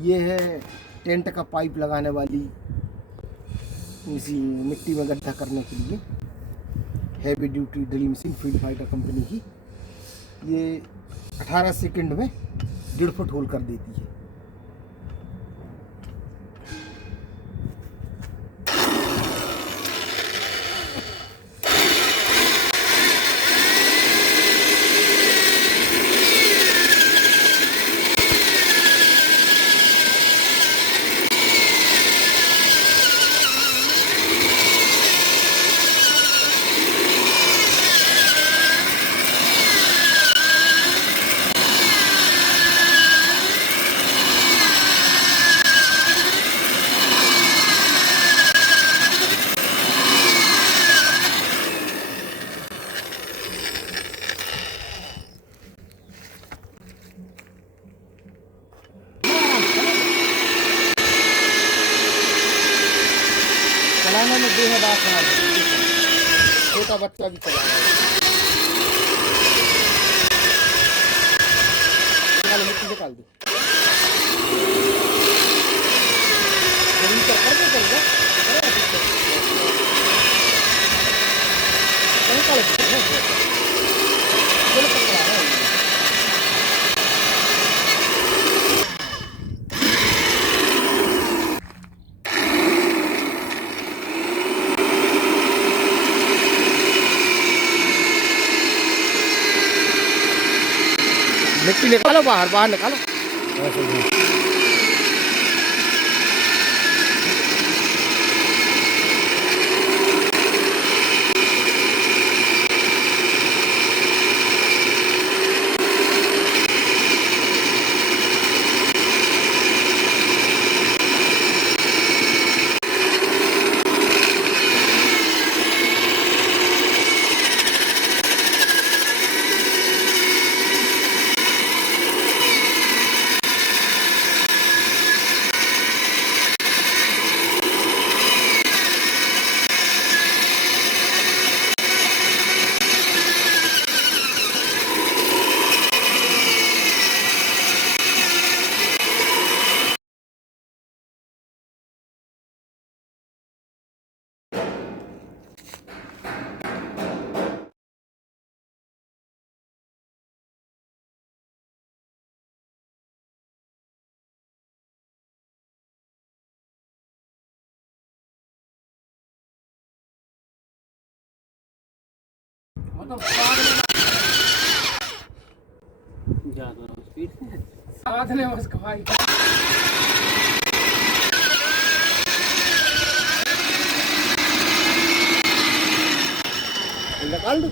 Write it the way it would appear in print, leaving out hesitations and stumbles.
ये है टेंट का पाइप लगाने वाली, इसी मिट्टी में गड्ढा करने के लिए heavy duty drill machine field fighter company की। ये 18 सेकंड में 1.5 फुट होल कर देती है। चलाने में बेहद आसान है, छोटा बच्चा भी चला रहा है। मिट्टी निकाल दो, मिट्टी निकालो, बाहर बाहर निकालो। साधने उसको भाई निकाल दो।